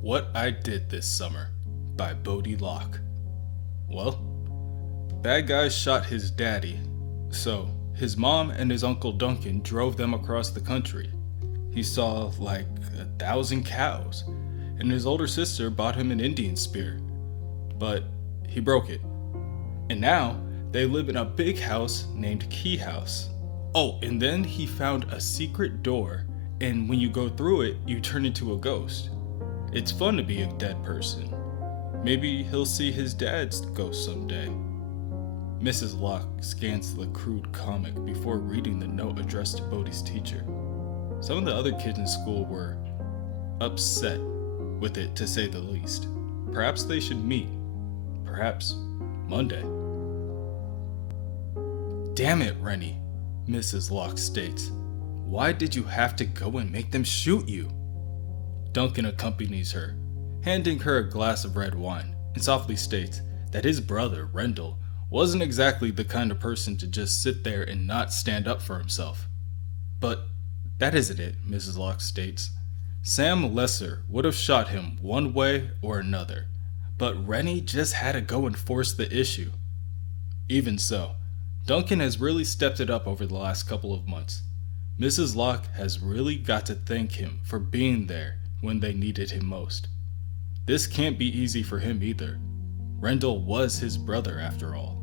What I Did This Summer by Bodhi Locke. Well, bad guys shot his daddy, so his mom and his uncle Duncan drove them across the country. He saw like 1,000 cows, and his older sister bought him an Indian spear, but he broke it. And now they live in a big house named Key House. Oh, and then he found a secret door, and when you go through it, you turn into a ghost. It's fun to be a dead person. Maybe he'll see his dad's ghost someday. Mrs. Locke scans the crude comic before reading the note addressed to Bodhi's teacher. Some of the other kids in school were upset with it, to say the least. Perhaps they should meet. Perhaps Monday. Damn it, Rennie, Mrs. Locke states. Why did you have to go and make them shoot you? Duncan accompanies her, handing her a glass of red wine, and softly states that his brother, Rendell, wasn't exactly the kind of person to just sit there and not stand up for himself. But that isn't it, Mrs. Locke states. Sam Lesser would have shot him one way or another, but Rennie just had to go and force the issue. Even so, Duncan has really stepped it up over the last couple of months. Mrs. Locke has really got to thank him for being there when they needed him most. This can't be easy for him either. Rendell was his brother after all.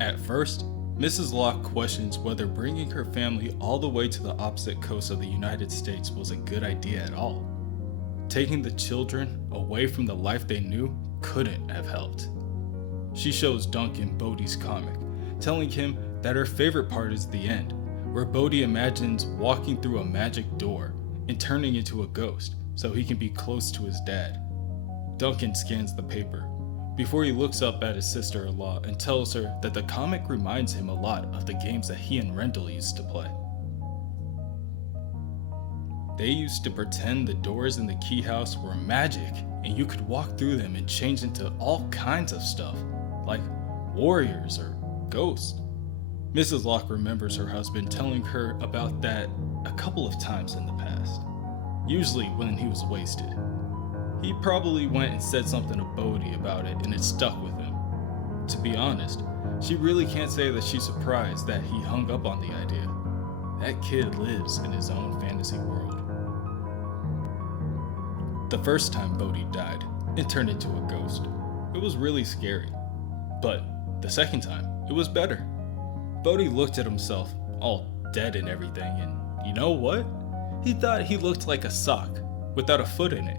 At first, Mrs. Locke questions whether bringing her family all the way to the opposite coast of the United States was a good idea at all. Taking the children away from the life they knew couldn't have helped. She shows Duncan Bodhi's comic, telling him that her favorite part is the end, where Bodhi imagines walking through a magic door and turning into a ghost so he can be close to his dad. Duncan scans the paper before he looks up at his sister-in-law and tells her that the comic reminds him a lot of the games that he and Rendell used to play. They used to pretend the doors in the key house were magic and you could walk through them and change into all kinds of stuff, like warriors or ghosts. Mrs. Locke remembers her husband telling her about that a couple of times in the past, usually when he was wasted. He probably went and said something to Bodhi about it and it stuck with him. To be honest, she really can't say that she's surprised that he hung up on the idea. That kid lives in his own fantasy world. The first time Bodhi died and turned into a ghost, it was really scary. But the second time, it was better. Bodhi looked at himself, all dead and everything, and you know what? He thought he looked like a sock, without a foot in it.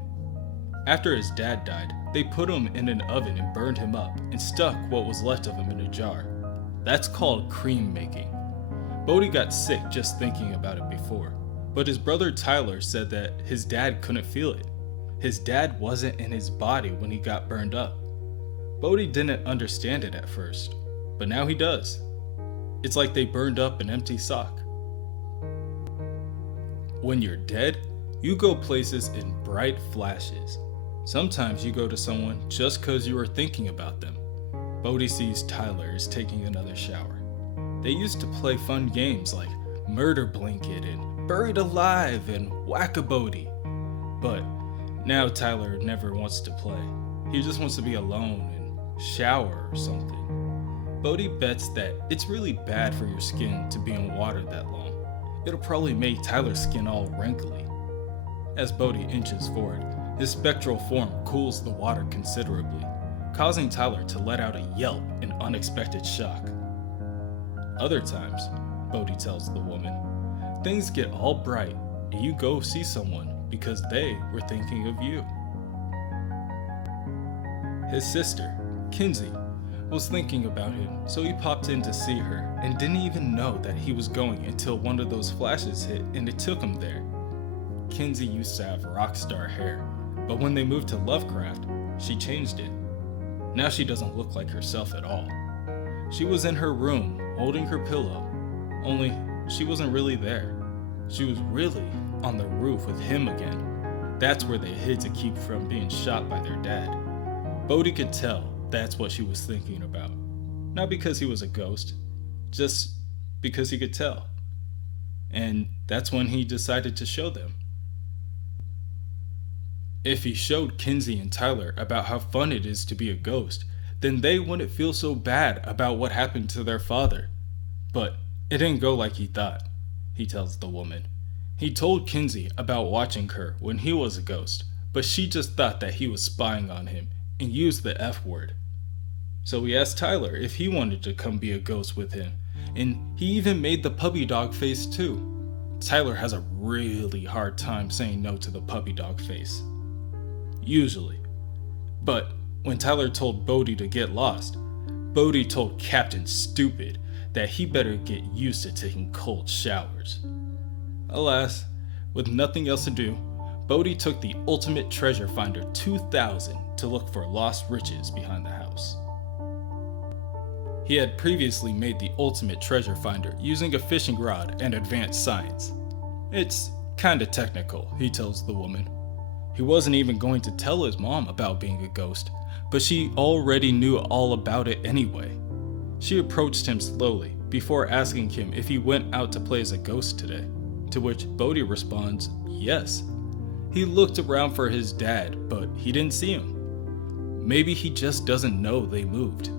After his dad died, they put him in an oven and burned him up, and stuck what was left of him in a jar. That's called cream making. Bodhi got sick just thinking about it before, but his brother Tyler said that his dad couldn't feel it. His dad wasn't in his body when he got burned up. Bodhi didn't understand it at first, but now he does. It's like they burned up an empty sock. When you're dead, you go places in bright flashes. Sometimes you go to someone just cause you are thinking about them. Bodhi sees Tyler is taking another shower. They used to play fun games like Murder Blanket and Buried Alive and Whack-A-Bodhi. But now Tyler never wants to play. He just wants to be alone and shower or something. Bodhi bets that it's really bad for your skin to be in water that long. It'll probably make Tyler's skin all wrinkly. As Bodhi inches forward, his spectral form cools the water considerably, causing Tyler to let out a yelp in unexpected shock. Other times, Bodhi tells the woman, things get all bright and you go see someone because they were thinking of you. His sister, Kinsey, was thinking about him, so he popped in to see her and didn't even know that he was going until one of those flashes hit and it took him there. Kinsey used to have rock star hair, but when they moved to Lovecraft, she changed it. Now she doesn't look like herself at all. She was in her room holding her pillow, only she wasn't really there. She was really on the roof with him again. That's where they hid to keep from being shot by their dad. Bodhi could tell that's what she was thinking about. Not because he was a ghost, just because he could tell. And that's when he decided to show them. If he showed Kinsey and Tyler about how fun it is to be a ghost, then they wouldn't feel so bad about what happened to their father. But it didn't go like he thought, he tells the woman. He told Kinsey about watching her when he was a ghost, but she just thought that he was spying on him and used the F word. So he asked Tyler if he wanted to come be a ghost with him, and he even made the puppy dog face too. Tyler has a really hard time saying no to the puppy dog face. Usually. But when Tyler told Bodhi to get lost, Bodhi told Captain Stupid that he better get used to taking cold showers. Alas, with nothing else to do, Bodhi took the Ultimate Treasure Finder 2000 to look for lost riches behind the house. He had previously made the Ultimate Treasure Finder using a fishing rod and advanced science. It's kinda technical, he tells the woman. He wasn't even going to tell his mom about being a ghost, but she already knew all about it anyway. She approached him slowly before asking him if he went out to play as a ghost today, to which Bodhi responds, yes. He looked around for his dad, but he didn't see him. Maybe he just doesn't know they moved.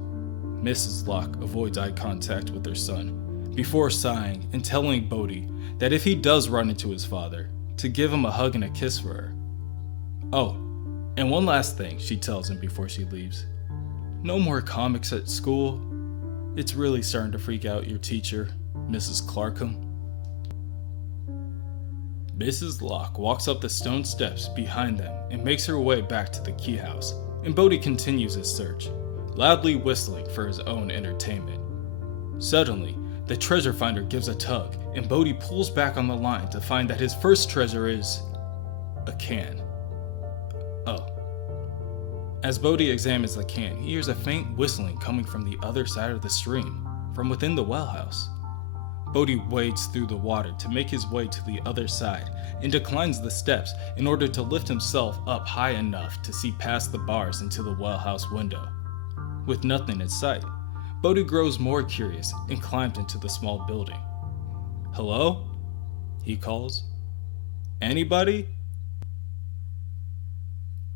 Mrs. Locke avoids eye contact with her son, before sighing and telling Bodhi that if he does run into his father, to give him a hug and a kiss for her. Oh, and one last thing, she tells him before she leaves. No more comics at school. It's really starting to freak out your teacher, Mrs. Clarkham. Mrs. Locke walks up the stone steps behind them and makes her way back to the key house, and Bodhi continues his search, loudly whistling for his own entertainment. Suddenly, the treasure finder gives a tug, and Bodhi pulls back on the line to find that his first treasure is a can. Oh. As Bodhi examines the can, he hears a faint whistling coming from the other side of the stream, from within the well house. Bodhi wades through the water to make his way to the other side and declines the steps in order to lift himself up high enough to see past the bars into the well house window. With nothing in sight, Bodhi grows more curious and climbs into the small building. Hello? He calls. Anybody?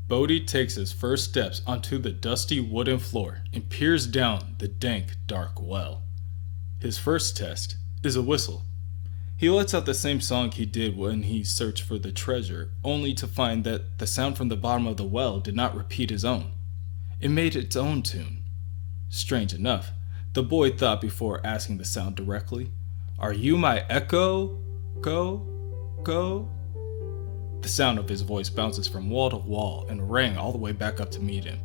Bodhi takes his first steps onto the dusty wooden floor and peers down the dank, dark well. His first test is a whistle. He lets out the same song he did when he searched for the treasure, only to find that the sound from the bottom of the well did not repeat his own. It made its own tune. Strange enough, the boy thought before asking the sound directly, "Are you my echo? Go? Go?" The sound of his voice bounces from wall to wall and rang all the way back up to meet him.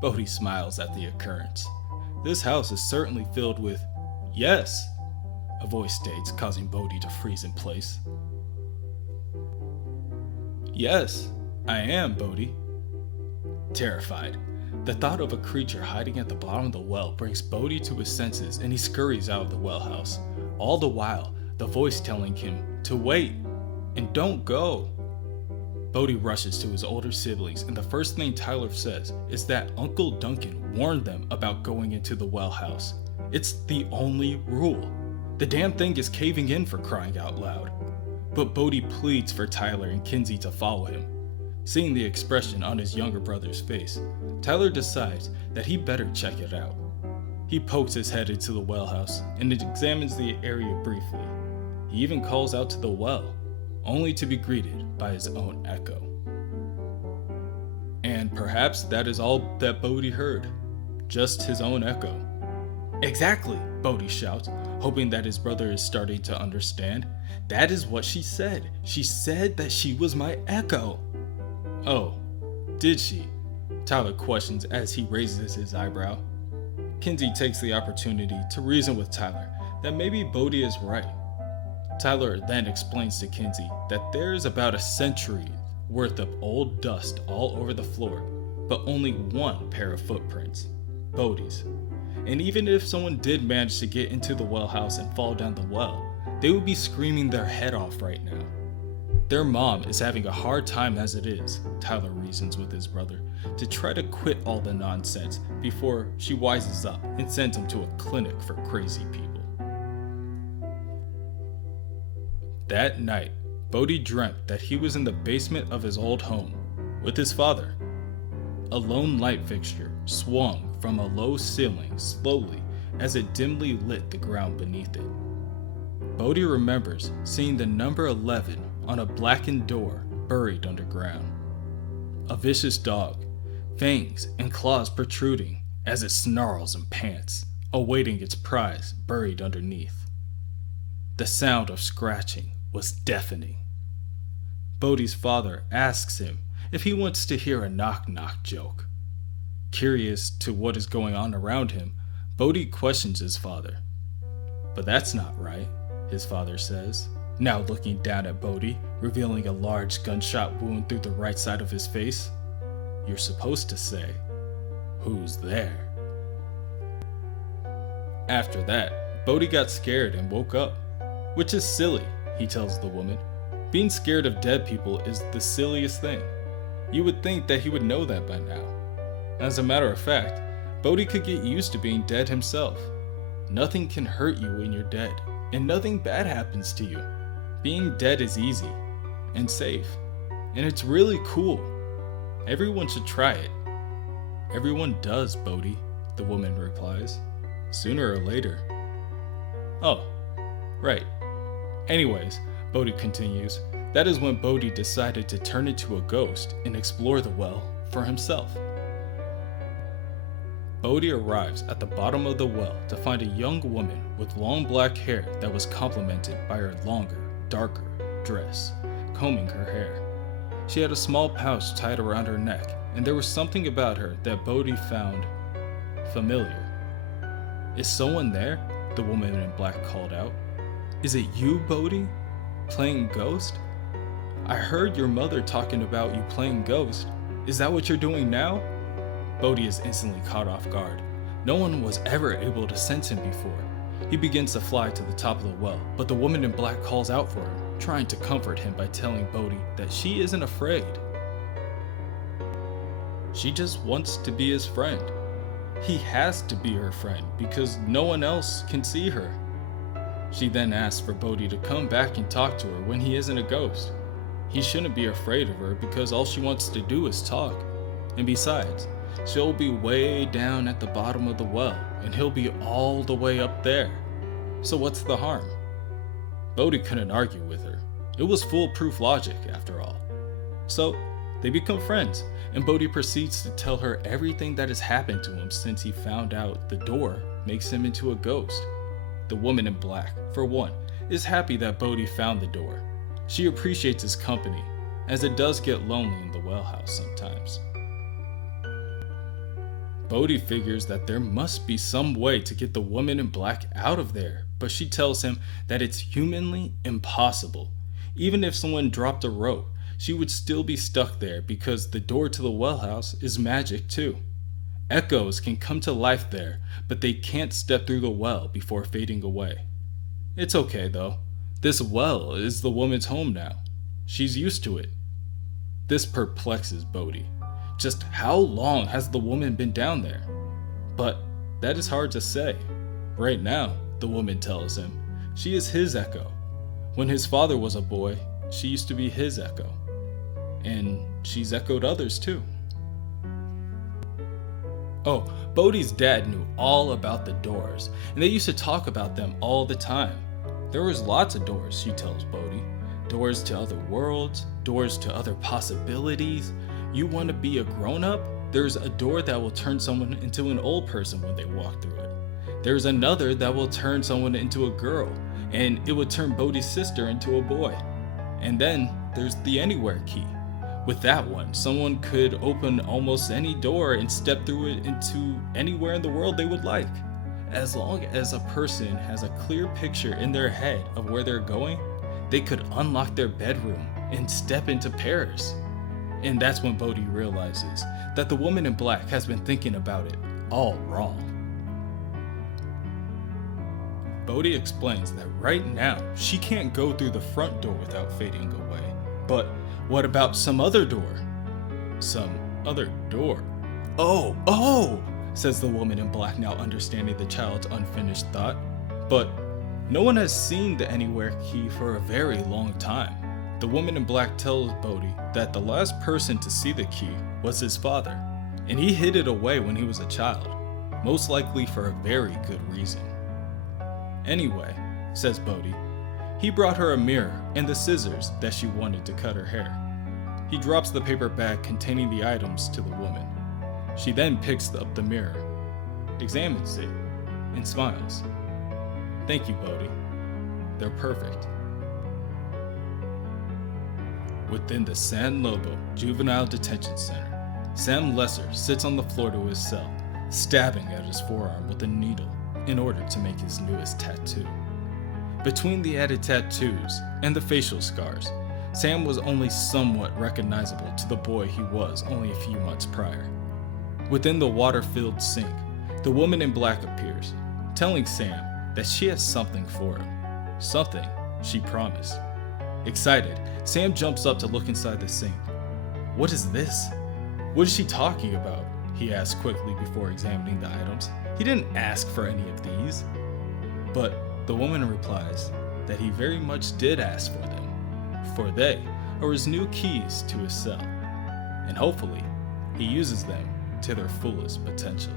Bodhi smiles at the occurrence. This house is certainly filled with yes, a voice states, causing Bodhi to freeze in place. Yes, I am, Bodhi. Terrified, the thought of a creature hiding at the bottom of the well brings Bodhi to his senses and he scurries out of the well house, all the while the voice telling him to wait and don't go. Bodhi rushes to his older siblings, and the first thing Tyler says is that Uncle Duncan warned them about going into the well house. It's the only rule. The damn thing is caving in, for crying out loud. But Bodhi pleads for Tyler and Kinsey to follow him. Seeing the expression on his younger brother's face, Tyler decides that he better check it out. He pokes his head into the well house and examines the area briefly. He even calls out to the well, only to be greeted by his own echo. And perhaps that is all that Bodhi heard, just his own echo. Exactly, Bodhi shouts, hoping that his brother is starting to understand. That is what she said. She said that she was my echo. Oh, did she? Tyler questions as he raises his eyebrow. Kinsey takes the opportunity to reason with Tyler that maybe Bodhi is right. Tyler then explains to Kinsey that there is about a century worth of old dust all over the floor, but only one pair of footprints, Bodhi's. And even if someone did manage to get into the well house and fall down the well, they would be screaming their head off right now. Their mom is having a hard time as it is, Tyler reasons with his brother, to try to quit all the nonsense before she wises up and sends him to a clinic for crazy people. That night, Bodhi dreamt that he was in the basement of his old home, with his father. A lone light fixture swung from a low ceiling slowly as it dimly lit the ground beneath it. Bodhi remembers seeing the number 11 on a blackened door buried underground. A vicious dog, fangs and claws protruding as it snarls and pants, awaiting its prize buried underneath. The sound of scratching was deafening. Bodhi's father asks him if he wants to hear a knock-knock joke. Curious to what is going on around him, Bodhi questions his father. "But that's not right," his father says, now looking down at Bodhi, revealing a large gunshot wound through the right side of his face. "You're supposed to say, 'Who's there?'" After that, Bodhi got scared and woke up, which is silly, he tells the woman. Being scared of dead people is the silliest thing. You would think that he would know that by now. As a matter of fact, Bodhi could get used to being dead himself. Nothing can hurt you when you're dead, and nothing bad happens to you. Being dead is easy and safe, and it's really cool. Everyone should try it. "Everyone does, Bodhi," the woman replies. "Sooner or later." "Oh, right. Anyways," Bodhi continues, "that is when Bodhi decided to turn into a ghost and explore the well for himself." Bodhi arrives at the bottom of the well to find a young woman with long black hair that was complemented by her longer, darker dress, combing her hair. She had a small pouch tied around her neck, and there was something about her that Bodhi found familiar. "Is someone there?" the woman in black called out. "Is it you, Bodhi? Playing ghost? I heard your mother talking about you playing ghost. Is that what you're doing now?" Bodhi is instantly caught off guard. No one was ever able to sense him before. He begins to fly to the top of the well, but the woman in black calls out for him, trying to comfort him by telling Bodhi that she isn't afraid. She just wants to be his friend. He has to be her friend because no one else can see her. She then asks for Bodhi to come back and talk to her when he isn't a ghost. He shouldn't be afraid of her because all she wants to do is talk. And besides, she'll be way down at the bottom of the well, and he'll be all the way up there. So what's the harm? Bodhi couldn't argue with her. It was foolproof logic, after all. So they become friends, and Bodhi proceeds to tell her everything that has happened to him since he found out the door makes him into a ghost. The woman in black, for one, is happy that Bodhi found the door. She appreciates his company, as it does get lonely in the well house sometimes. Bodhi figures that there must be some way to get the woman in black out of there, but she tells him that it's humanly impossible. Even if someone dropped a rope, she would still be stuck there because the door to the well house is magic too. Echoes can come to life there, but they can't step through the well before fading away. It's okay though. This well is the woman's home now. She's used to it. This perplexes Bodhi. Just how long has the woman been down there? But that is hard to say. Right now, the woman tells him, she is his echo. When his father was a boy, she used to be his echo. And she's echoed others too. Oh, Bodhi's dad knew all about the doors, and they used to talk about them all the time. There was lots of doors, she tells Bodhi. Doors to other worlds, doors to other possibilities. You want to be a grown-up? There's a door that will turn someone into an old person when they walk through it. There's another that will turn someone into a girl, and it would turn Bodhi's sister into a boy. And then there's the anywhere key. With that one, someone could open almost any door and step through it into anywhere in the world they would like. As long as a person has a clear picture in their head of where they're going, they could unlock their bedroom and step into Paris. And that's when Bodhi realizes that the woman in black has been thinking about it all wrong. Bodhi explains that right now she can't go through the front door without fading away. But what about some other door? Some other door? Oh, says the woman in black, now understanding the child's unfinished thought. But no one has seen the anywhere key for a very long time. The woman in black tells Bodhi that the last person to see the key was his father, and he hid it away when he was a child, most likely for a very good reason. Anyway, says Bodhi, he brought her a mirror and the scissors that she wanted to cut her hair. He drops the paper bag containing the items to the woman. She then picks up the mirror, examines it, and smiles. Thank you, Bodhi. They're perfect. Within the San Lobo Juvenile Detention Center, Sam Lesser sits on the floor to his cell, stabbing at his forearm with a needle in order to make his newest tattoo. Between the added tattoos and the facial scars, Sam was only somewhat recognizable to the boy he was only a few months prior. Within the water-filled sink, the woman in black appears, telling Sam that she has something for him, something she promised. Excited, Sam jumps up to look inside the sink. What is this? What is she talking about? He asks quickly before examining the items. He didn't ask for any of these. But the woman replies that he very much did ask for them, for they are his new keys to his cell, and hopefully he uses them to their fullest potential.